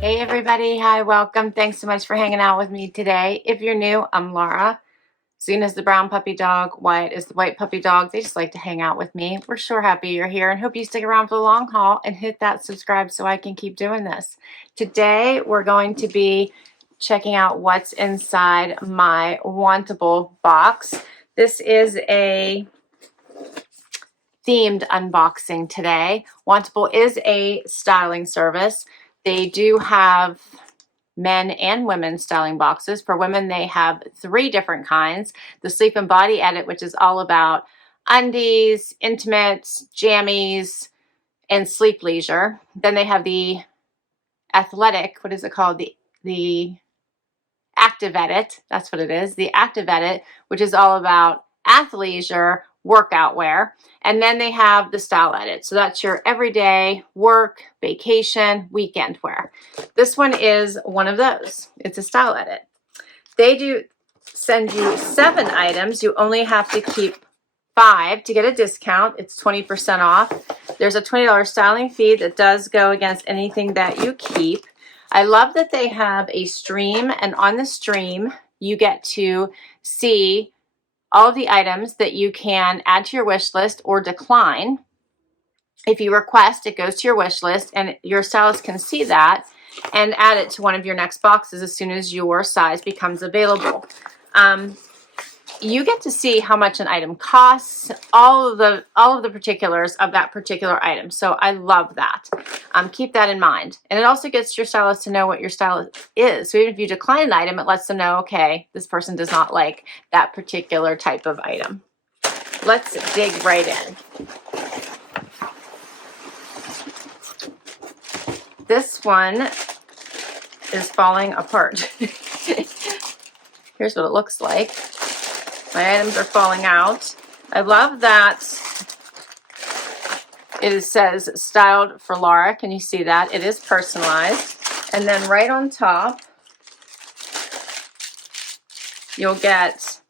Hey everybody, hi, welcome. Thanks so much for hanging out with me today. If you're new, I'm Laura. Zena's the brown puppy dog, Wyatt is the white puppy dog. They just like to hang out with me. We're sure happy you're here and hope you stick around for the long haul and hit that subscribe so I can keep doing this. Today we're going to be checking out what's inside my Wantable box. This is a themed unboxing today. Wantable is a styling service. They do have men and women styling boxes. For women, they have 3 different kinds. The Sleep and Body Edit, which is all about undies, intimates, jammies, and sleep leisure. Then they have the athletic, what is it called? The Active Edit, that's what it is. The Active Edit, which is all about athleisure, workout wear. And then they have the Style Edit. So that's your everyday work, vacation, weekend wear. This one is one of those. It's a Style Edit. They do send you 7 items. You only have to keep 5 to get a discount. It's 20% off. There's a $20 styling fee that does go against anything that you keep. I love that they have a stream, and on the stream you get to see all of the items that you can add to your wish list or decline. If you request, it goes to your wish list and your stylist can see that and add it to one of your next boxes as soon as your size becomes available. You get to see how much an item costs, all of the particulars of that particular item. So I love that. Keep that in mind. And it also gets your stylist to know what your style is. So even if you decline an item, it lets them know, okay, this person does not like that particular type of item. Let's dig right in. This one is falling apart. Here's what it looks like. My items are falling out. I love that it says styled for Laura. Can you see that? It is personalized. And then right on top, you'll get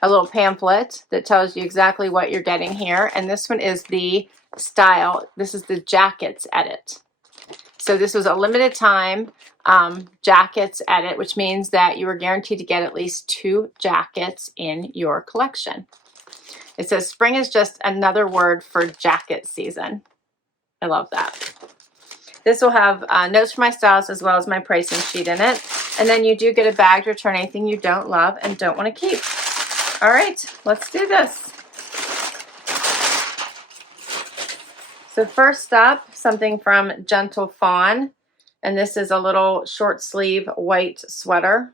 a little pamphlet that tells you exactly what you're getting here. And this one is the style. This is the jackets edit. So this was a limited time jackets edit, which means that you are guaranteed to get at least 2 jackets in your collection. It says spring is just another word for jacket season. I love that. This will have notes for my stylist as well as my pricing sheet in it. And then you do get a bag to return anything you don't love and don't want to keep. All right, let's do this. So first up, something from Gentle Fawn, and this is a little short sleeve white sweater.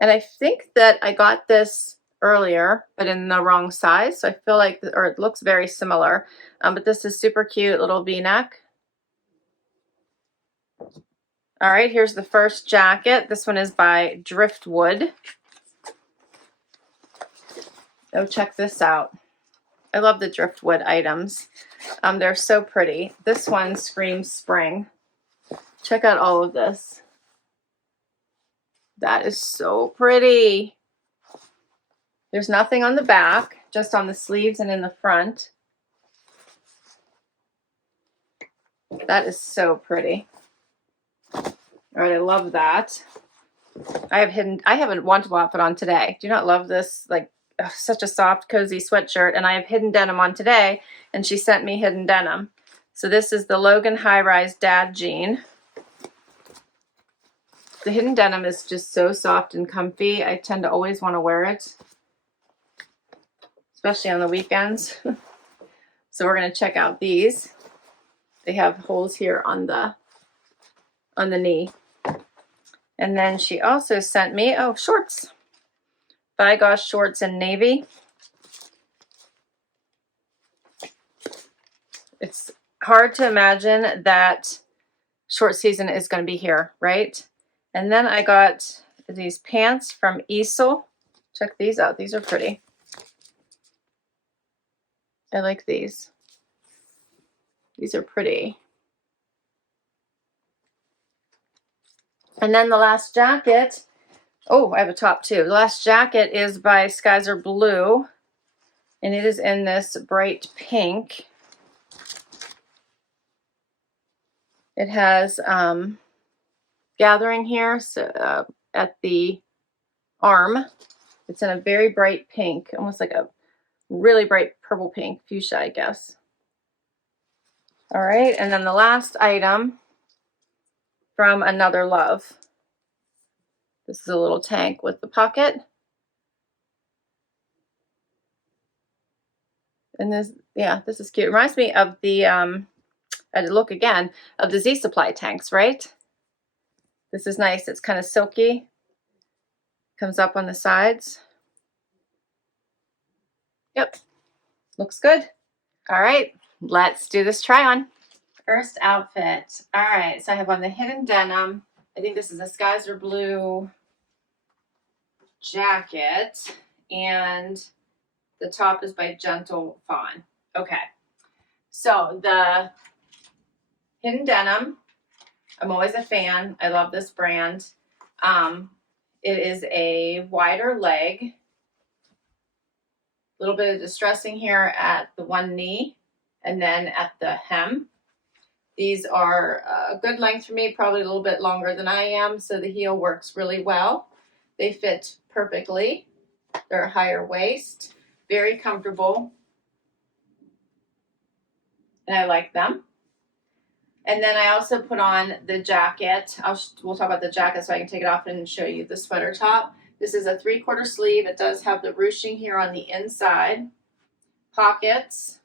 And I think that I got this earlier, but in the wrong size. So I feel like, or it looks very similar, but this is super cute little V-neck. All right, here's the first jacket. This one is by Driftwood. Oh, check this out. I love the Driftwood items. They're so pretty. This one screams spring. Check out all of this. That is so pretty. There's nothing on the back, just on the sleeves and in the front. That is so pretty. All right, I love that. I have a Wantable outfit on today. Do you not love this? Like, such a soft, cozy sweatshirt, and I have hidden denim on today, and she sent me hidden denim. So this is the Logan high-rise dad jean. The hidden denim is just so soft and comfy. I tend to always want to wear it, especially on the weekends. So we're going to check out these. They have holes here on the knee. And then she also sent me, shorts. Vigoss shorts in navy. It's hard to imagine that short season is going to be here, right? And then I got these pants from Easel. Check these out. These are pretty. I like these. These are pretty. And then the last jacket, oh, I have a top too. The last jacket is by Skies Are Blue, and it is in this bright pink. It has gathering here, so at the arm. It's in a very bright pink, almost like a really bright purple pink, fuchsia, I guess. All right, and then the last item from Another Love. This is a little tank with the pocket. And this, yeah, this is cute. It reminds me of the, look again, of the Z Supply tanks, right? This is nice. It's kind of silky. Comes up on the sides. Yep, looks good. All right, let's do this try on. First outfit. All right, so I have on the hidden denim. I think this is a Skyzer blue jacket, and the top is by Gentle Fawn. Okay, so the hidden denim, I'm always a fan. I love this brand. It is a wider leg. A little bit of distressing here at the one knee and then at the hem. These are a good length for me, probably a little bit longer than I am, so the heel works really well. They fit perfectly. They're a higher waist, very comfortable, and I like them. And then I also put on the jacket. We'll talk about the jacket so I can take it off and show you the sweater top. This is a 3/4 sleeve. It does have the ruching here on the inside. Pockets.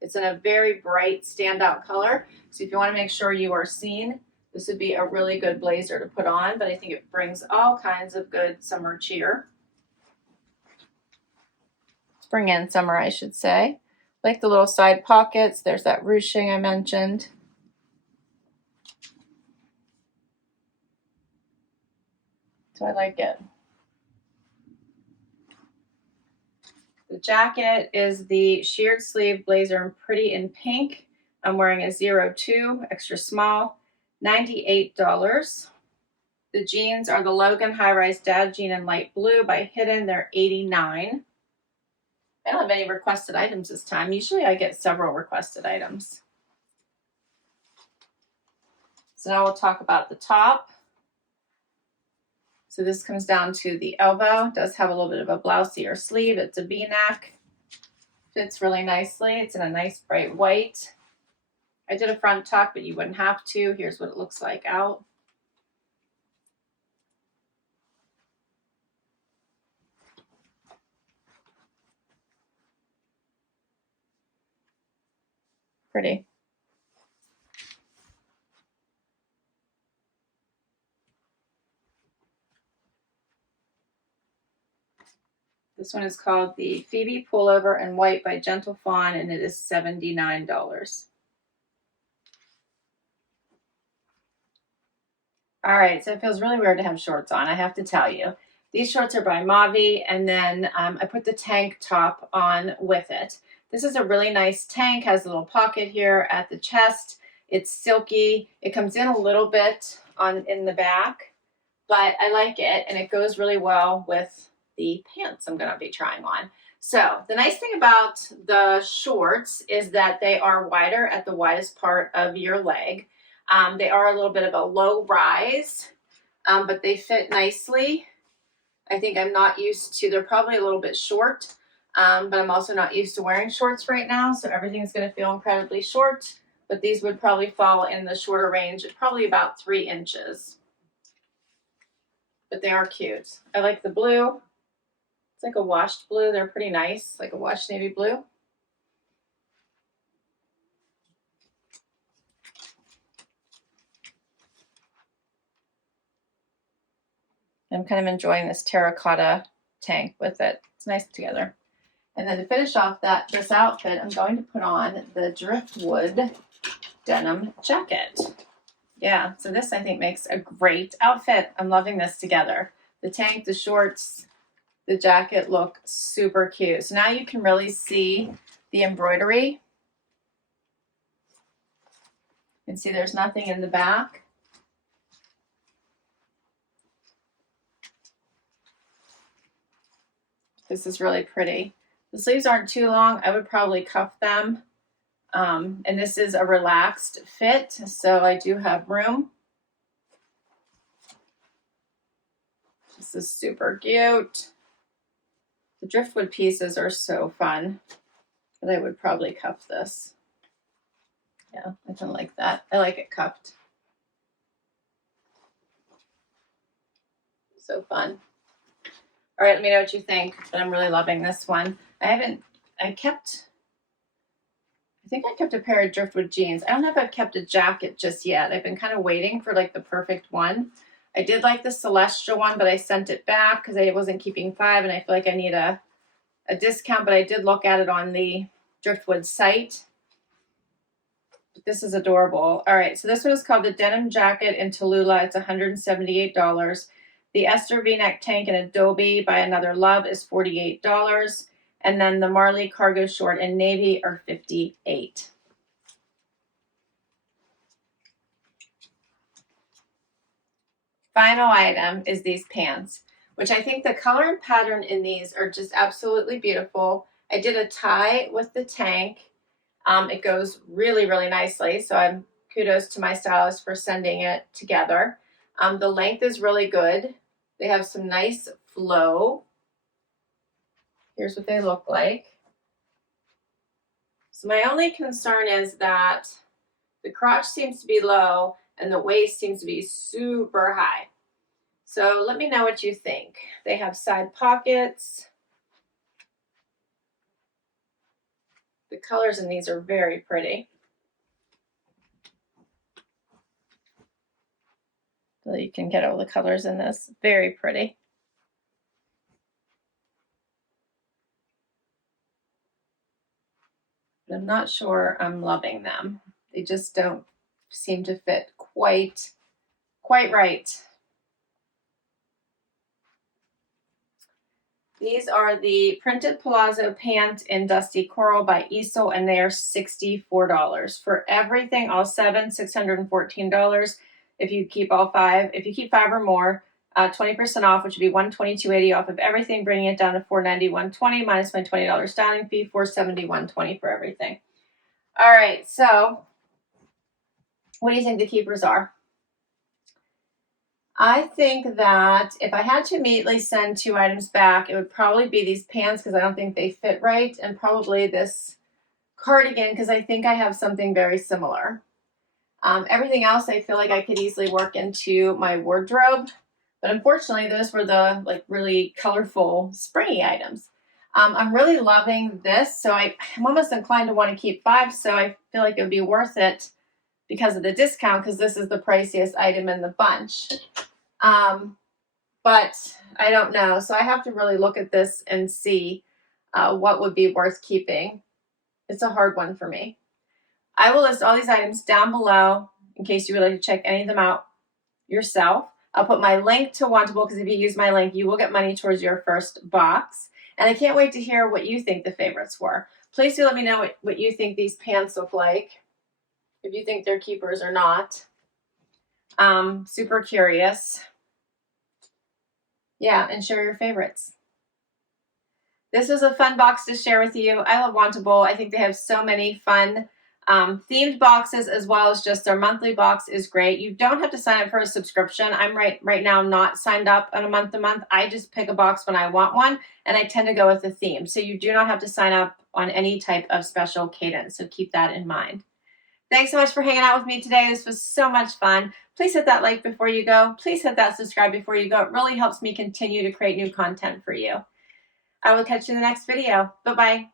It's in a very bright standout color. So if you want to make sure you are seen, this would be a really good blazer to put on, but I think it brings all kinds of good summer cheer. Spring and summer, I should say. Like the little side pockets. There's that ruching I mentioned. So I like it. The jacket is the sheared sleeve blazer in pretty in pink. I'm wearing a 02, extra small, $98. The jeans are the Logan high-rise dad jean in light blue by Hidden. They're $89. I don't have any requested items this time. Usually I get several requested items. So now we'll talk about the top. So this comes down to the elbow. It does have a little bit of a blousey or sleeve. It's a V-neck. Fits really nicely. It's in a nice bright white. I did a front tuck, but you wouldn't have to. Here's what it looks like out. Pretty. This one is called the Phoebe Pullover in white by Gentle Fawn, and it is $79. All right, so it feels really weird to have shorts on, I have to tell you. These shorts are by Mavi, and then I put the tank top on with it. This is a really nice tank, has a little pocket here at the chest. It's silky. It comes in a little bit in the back, but I like it, and it goes really well with the pants I'm going to be trying on. So the nice thing about the shorts is that they are wider at the widest part of your leg. They are a little bit of a low rise, but they fit nicely. I think I'm not used to, they're probably a little bit short, but I'm also not used to wearing shorts right now, so everything's going to feel incredibly short, but these would probably fall in the shorter range, probably about 3 inches. But they are cute. I like the blue. It's like a washed blue. They're pretty nice, like a washed navy blue. I'm kind of enjoying this terracotta tank with it. It's nice together. And then to finish off this outfit, I'm going to put on the Driftwood denim jacket. Yeah, so this I think makes a great outfit. I'm loving this together. The tank, the shorts, the jacket look super cute. So now you can really see the embroidery. You can see there's nothing in the back. This is really pretty. The sleeves aren't too long. I would probably cuff them. And this is a relaxed fit, so I do have room. This is super cute. The Driftwood pieces are so fun, but I would probably cuff this. Yeah, I don't like that. I like it cuffed. So fun. All right, let me know what you think, but I'm really loving this one. I think I kept a pair of Driftwood jeans. I don't know if I've kept a jacket just yet. I've been kind of waiting for like the perfect one. I did like the Celestial one, but I sent it back because I wasn't keeping 5 and I feel like I need a discount, but I did look at it on the Driftwood site. This is adorable. All right, so this one is called the Denim Jacket in Tallulah. It's $178. The Esther V-neck tank in Adobe by Another Love is $48. And then the Marley cargo short in navy are $58. Final item is these pants, which I think the color and pattern in these are just absolutely beautiful. I did a tie with the tank. It goes really, really nicely. So I'm kudos to my stylist for sending it together. The length is really good. They have some nice flow. Here's what they look like. So my only concern is that the crotch seems to be low and the waist seems to be super high. So let me know what you think. They have side pockets. The colors in these are very pretty. So you can get all the colors in this. Very pretty. But I'm not sure I'm loving them. They just don't seem to fit quite right. These are the printed Palazzo pant in Dusty Coral by Easel, and they are $64. For everything, all 7, $614. If you keep all 5. If you keep 5 or more, 20% off, which would be $122.80 off of everything, bringing it down to $491.20 minus my $20 styling fee, $471.20 for everything. All right, so what do you think the keepers are? I think that if I had to immediately send 2 items back, it would probably be these pants because I don't think they fit right, and probably this cardigan because I think I have something very similar. Everything else I feel like I could easily work into my wardrobe, but unfortunately those were the like really colorful springy items. I'm really loving this, so I'm almost inclined to want to keep 5, so I feel like it would be worth it because of the discount, because this is the priciest item in the bunch. But I don't know, so I have to really look at this and see what would be worth keeping. It's a hard one for me. I will list all these items down below in case you would like to check any of them out yourself. I'll put my link to Wantable because if you use my link, you will get money towards your first box. And I can't wait to hear what you think the favorites were. Please do let me know what you think these pants look like, if you think they're keepers or not. Super curious. Yeah, and share your favorites. This was a fun box to share with you. I love Wantable. I think they have so many fun themed boxes, as well as just their monthly box is great. You don't have to sign up for a subscription. I'm right now not signed up on a month-to-month. I just pick a box when I want one, and I tend to go with a theme. So you do not have to sign up on any type of special cadence. So keep that in mind. Thanks so much for hanging out with me today. This was so much fun. Please hit that like before you go. Please hit that subscribe before you go. It really helps me continue to create new content for you. I will catch you in the next video. Bye-bye.